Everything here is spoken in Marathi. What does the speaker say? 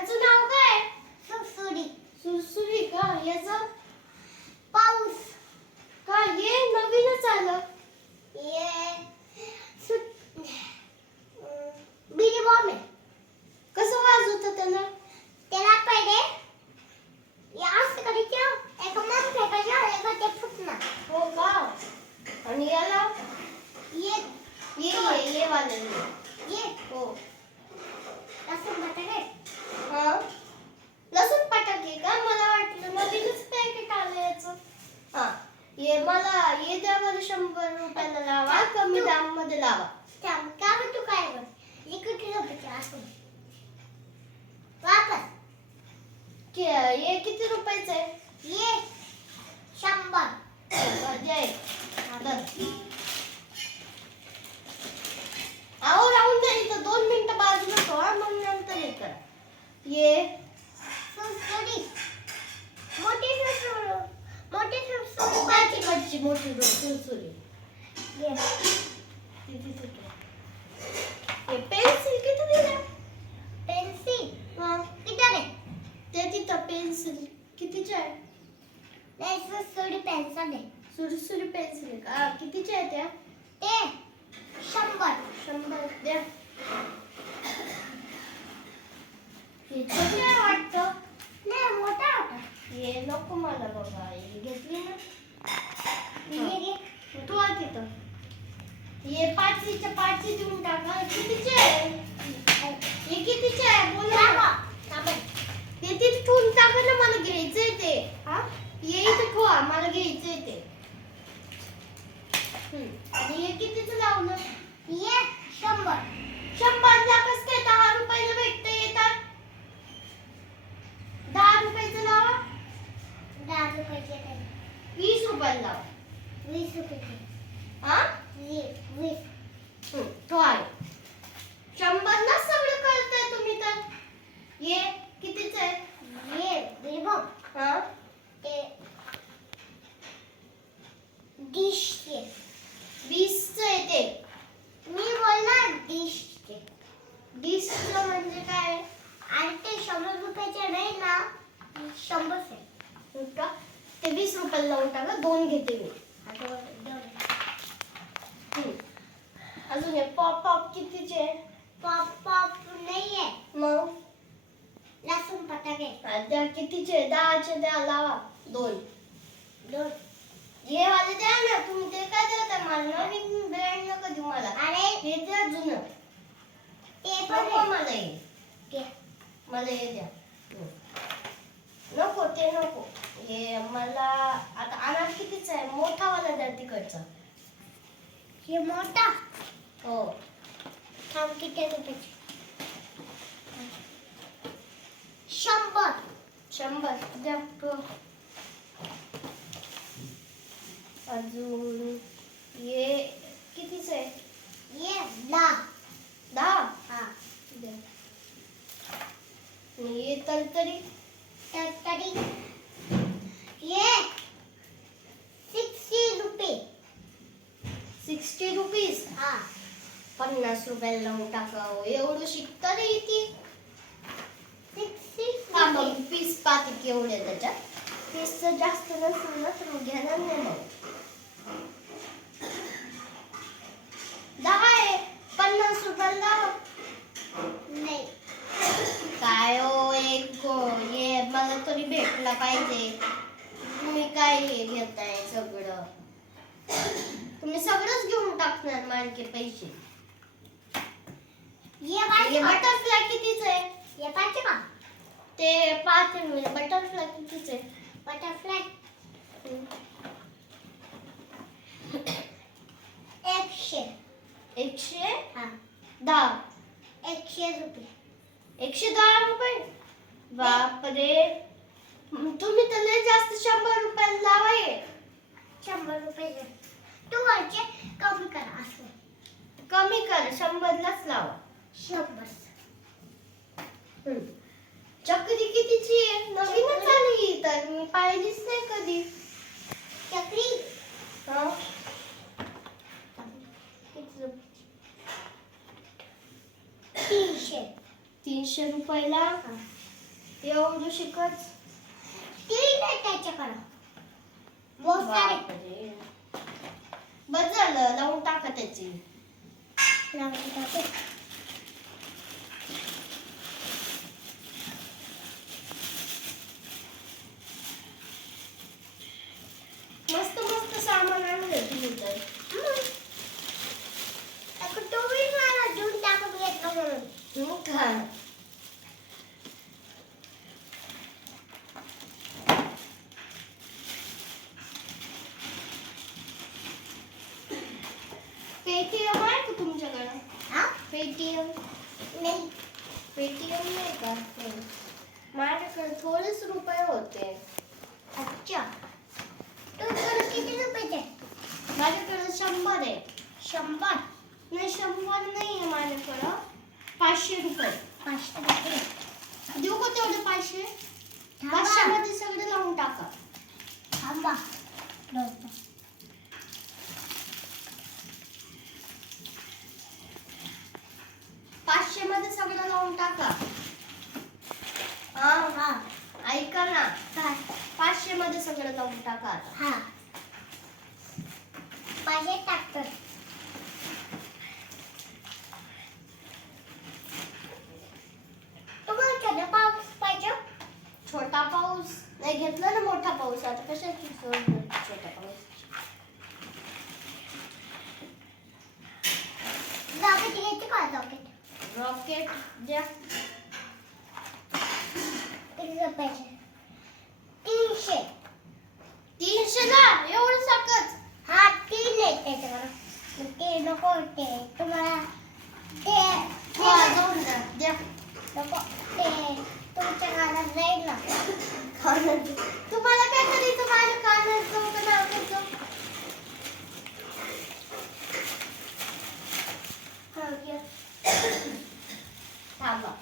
याचं नाव काय? सुरसुरी. सुरसुरी का? याचं पाऊस. का? ये नवीनच आलं ये सुट बिरी बॉम्ब आहे कसं वाजवतं त्यानं त्याला पहिले हे असं करायचं एका मन फेकायचं एका ते फुटणार हो का आणि याला ये ये ये ये वाले ये. ये हो लसूण बटाटे हा लसूण पटाके का मला वाटलं नवीनच पॅकेट आलं याचं हा ये मला ये द्या बरं शंभर रुपयाला लावा कमी दाममध्ये लावा थांब का बरं तू काय बघ इकडे रुपयाचे असं वापस ये किती रुपयाचं आहे? ये शंभर. जय दर. अहो राहून द्या इथं. दोन मिनिटं बाजूला ठेवा मग नंतर हे करा ये मोठी सुरसुरी मोठी सुरसुरी पाची मोठी सुरसुरी ये किती सुटलं? हे पेन्सिल किती दिल्या पेन्सिल हा किती रे ते तिथं पेन्सिल कितीच्या आहे नाही सुरसुरी पेन्सिल आहे सुरसुरी पेन्सिल का कितीच्या आहे त्या ते शंभर शंभर द्या हे छोटी आहे वाटतं नाही मोठा होता हे नको मला बाबा हे घेतली ना ये घे तू आ तिथं हे पाचशेच्या पाचशे देऊन टाका. कितीचे? आहे हे कितीचे आहे? बोला ना. ते तिथे ठेवून टाका ना मला घ्यायचंय ते. हा? ये इथे ठेवा मला घ्यायचंय ते. हम्म. आणि हे कितीचं लावलं? ये शंभर. शंभर लाखच काय दहा रुपयाला भेटतं येतात दहा रुपयाचं लावा. दहा रुपयाचे. वीस रुपयाला लावा. वीस रुपयाचे. हा? वीस हम्म, तो आहे शंभर ना सगळं करताय तुम्ही तर. ये कितीच आहे? ये बघ. हा? डिश डिशचे वीसच आहे ते. मी बोलणार डिशचे डिसचं म्हणजे काय? आणि ते शंभर रुपयाचे नाही ना शंभरच आहे. ते वीस रुपयाला लावून टाका दोन घेते मी. आता दोन हम्म. अजून हे पॉप पॉप कितीचे? पॉप पॉप नाहीये. मग? लसूण फटाके. हा, द्या कितीचे? दहाचे द्या लावा. दोन. दोन. हे वाले द्या ना तुम्ही ते काय देता? मला नवीन ब्रँड नका देऊ मला. अरे. हे द्या जुनं. ते पण नको. मला हे. घे. मला हे द्या. नको ते नको. हे मला आता अनार कितीचा आहे? मोठा वाला द्या तिकडचा. हे मोठा. हो थांब किती रुपयाचे शंभर शंभर द्या तो. अजून हे कितीच आहे ये दहा दहा हा द्या आणि हे तरी तर तरी ये सिक्स्टी रुपये सिक्स्टी रुपीज हा। पन्नास रुपयाला लावून टाकावं. एवढं शिकता रे इथे मग पीस पाती केवढे त्याच्यात. पीस जर जास्त नसेल ना तर घेणार नाही मग दहा आहे. पन्नास रुपयाला. नाही. काय हो एक हे मला तरी भेटला पाहिजे. तुम्ही काय हे घेताय सगळं? तुम्ही सगळंच घेऊन टाकणार माझे पैसे. ये? बटरफ्लाय कितीच आहे? ये पाहिजे का ते पाच बटरफ्लाय कितीच आहे? बटरफ्लाय एकशे एकशे हा. दहा. एकशे रुपये. एकशे दहा रुपये? बापरे. तुम्ही तर लय जास्त शंभर रुपयाला लावाय शंभर रुपये तू वरचे कमी करा असं. कमी कर. शंभरलाच लावा. शंभर चक्री कितीची आहे नवीनच आली तर मी पाहिलीच नाही कधी चक्री हा? तीनशे तीनशे रुपयाला. एवढं शिकत तीन आहे त्याच्याकडं बहुत सारे झालं लावून टाका त्याची लावते टाकते. मस्त मस्त सामान आणलं तुम्ही तर हम्म. आता तुम्ही मला देऊन टाकून घेतलं म्हणून मग काय पेटीएम आहे का तुमच्याकडे? हा? पेटीएम? नाही. पेटीएम नाही का? माझ्याकडे थोडेच रुपये होते. अच्छा. तुमच्याकडे किती रुपयाचे? माझ्याकडे शंभर आहे. शंभर? नाही शंभर नाही आहे माझ्याकडं. पाचशे रुपये. पाचशे रुपये? देऊ का तेवढे पाचशे? थांबा. पाचशे मध्ये सगळे लावून टाका. थांबा दोन पाचशे मध्ये सगळं लावून टाका हा हा ऐका ना काय पाचशे मध्ये लावून टाका आता हा टाकतो. तुम्हाला पाऊस पाहिजे? छोटा पाऊस? नाही घेतला ना मोठा पाऊस. आता सोडलं छोटा पाऊस. रॉकेट घ्यायची का रॉकेट रॉकेट द्या. तीनशे. तीनशे झालं एवढं साखच हा तीन आहेत त्याच्यावर. ते नको ते तुम्हाला ते जाऊन नको ते तुमच्या कानात जाईल ना. कानात. तुम्हाला काय करायचं माझ्या कानात जाऊ का नाकात जाऊ थांबा.